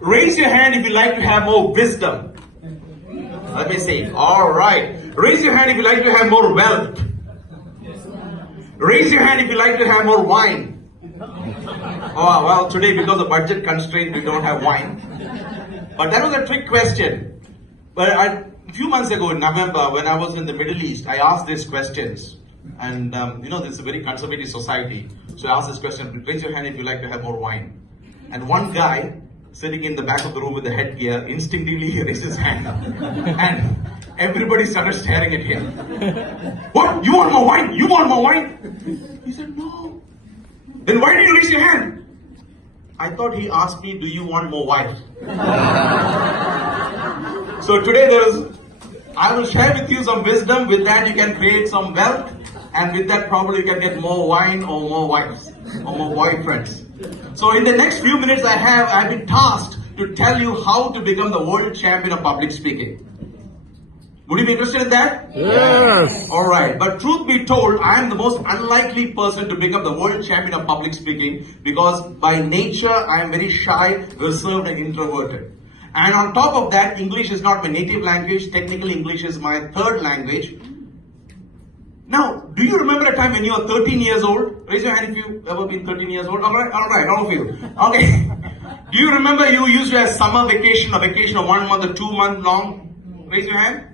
Raise your hand if you like to have more wisdom. Let me see. All right. Raise your hand if you like to have more wealth. Raise your hand if you like to have more wine. Oh, well, today because of budget constraint, we don't have wine. But that was a trick question. But a few months ago in November, when I was in the Middle East, I asked these questions. And, this is a very conservative society. So I asked this question, raise your hand if you like to have more wine. And one guy, sitting in the back of the room with the headgear, instinctively he raised his hand up. And everybody started staring at him. What? You want more wine? You want more wine? He said, no. Then why did you raise your hand? I thought he asked me, do you want more wine? So today I will share with you some wisdom. With that you can create some wealth. And with that probably you can get more wine or more wives or more boyfriends. So in the next few minutes I've been tasked to tell you how to become the world champion of public speaking. Would you be interested in that? Yes. Alright, but truth be told, I am the most unlikely person to become the world champion of public speaking because by nature I am very shy, reserved and introverted. And on top of that, English is not my native language. Technically, English is my third language. Now, do you remember a time when you were 13 years old? Raise your hand if you've ever been 13 years old. Alright, all of you. Okay. Do you remember you used to have summer vacation, a vacation of 1 month or 2 months long? Raise your hand.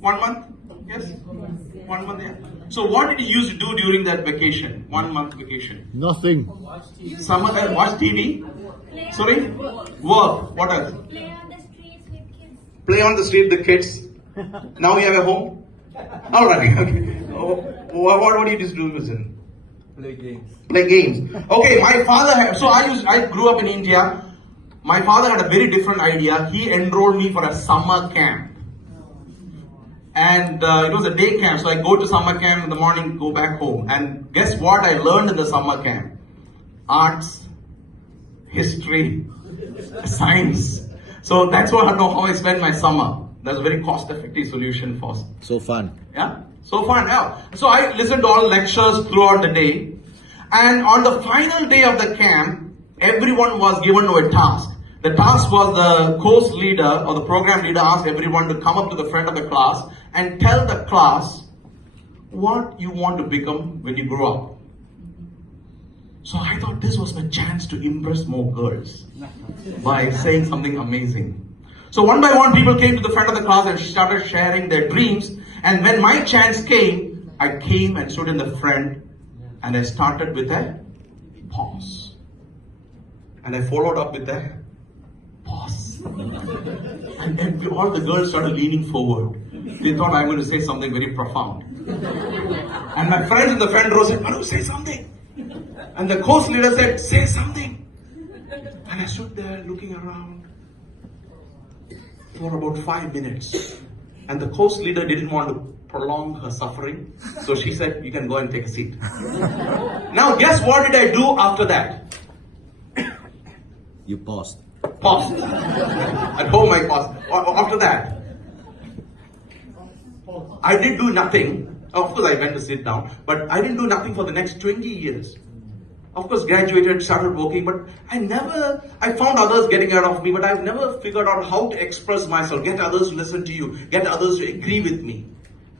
1 month? Yes? 1 month, yeah. So what did you used to do during that vacation? 1 month vacation? Nothing. Summer, watch TV? Sorry? Work. What else? Play on the streets with kids. Play on the street with kids. Now you have a home? Alright, okay. What do you just do, Vincent? Play games. Play games. Okay, my father I grew up in India. My father had a very different idea. He enrolled me for a summer camp. And it was a day camp, so I go to summer camp in the morning, go back home. And guess what I learned in the summer camp? Arts, history, science. So that's how I spent my summer. That's a very cost-effective solution for us. So fun. Yeah, so fun. Yeah. So I listened to all lectures throughout the day. And on the final day of the camp, everyone was given to a task. The task was the course leader or the program leader asked everyone to come up to the front of the class and tell the class what you want to become when you grow up. So I thought this was my chance to impress more girls by saying something amazing. So one by one people came to the front of the class and started sharing their dreams. And when my chance came, I came and stood in the front and I started with a pause. And I followed up with a pause. And all the girls started leaning forward. They thought I'm going to say something very profound. And my friends in the front row said, Manoj, say something. And the course leader said, say something. And I stood there looking around for about 5 minutes. And the course leader didn't want to prolong her suffering. So she said, you can go and take a seat. Now guess what did I do after that? You paused. Paused. At home I paused. After that, I did do nothing. Of course I went to sit down. But I didn't do nothing for the next 20 years. Of course, graduated, started working, but I found others getting out of me, but I've never figured out how to express myself, get others to listen to you, get others to agree with me.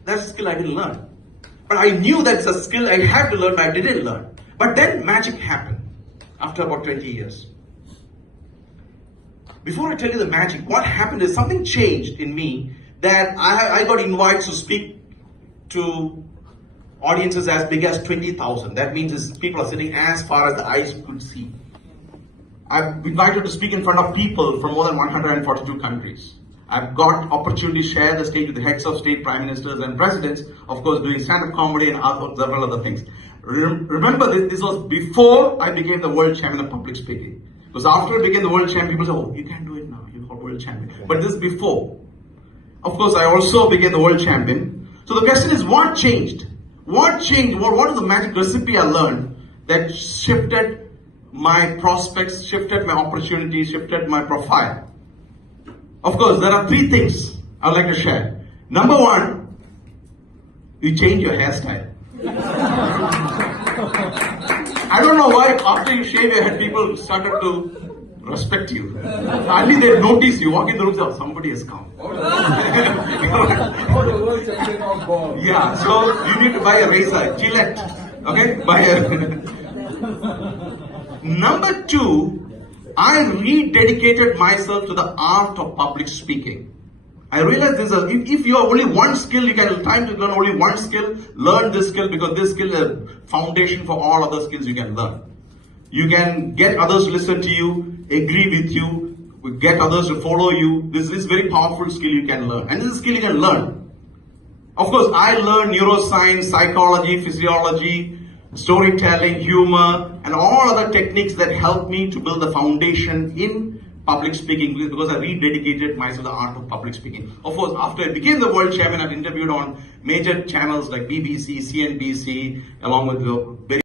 That's a skill I didn't learn. But I knew that's a skill I had to learn, but I didn't learn. But then magic happened after about 20 years. Before I tell you the magic, what happened is something changed in me that I got invited to speak to audiences as big as 20,000. That means people are sitting as far as the eyes could see. I've been invited to speak in front of people from more than 142 countries. I've got opportunity to share the stage with the heads of state, prime ministers and presidents, of course doing stand-up comedy and several other things. Remember, this was before I became the world champion of public speaking. Because after I became the world champion, people say, oh, you can do it now, you're the world champion. But this is before. Of course, I also became the world champion. So the question is, what changed? What changed? What is the magic recipe I learned that shifted my prospects, shifted my opportunities, shifted my profile? Of course, there are 3 things I would like to share. Number 1, you change your hairstyle. I don't know why after you shave your head, people started to respect you. Only they notice you walk in the room, oh, somebody has come. Oh, the world champion of golf. Yeah, so you need to buy a razor, Gillette. Okay, buy a. Number two, I rededicated myself to the art of public speaking. I realized this, if you have only one skill, you can have time to learn only one skill, learn this skill because this skill is a foundation for all other skills you can learn. You can get others to listen to you, agree with you, get others to follow you. This is a very powerful skill you can learn. And this is a skill you can learn. Of course, I learned neuroscience, psychology, physiology, storytelling, humor, and all other techniques that help me to build the foundation in public speaking because I rededicated myself to the art of public speaking. Of course, after I became the world champion, I've interviewed on major channels like BBC, CNBC, along with the very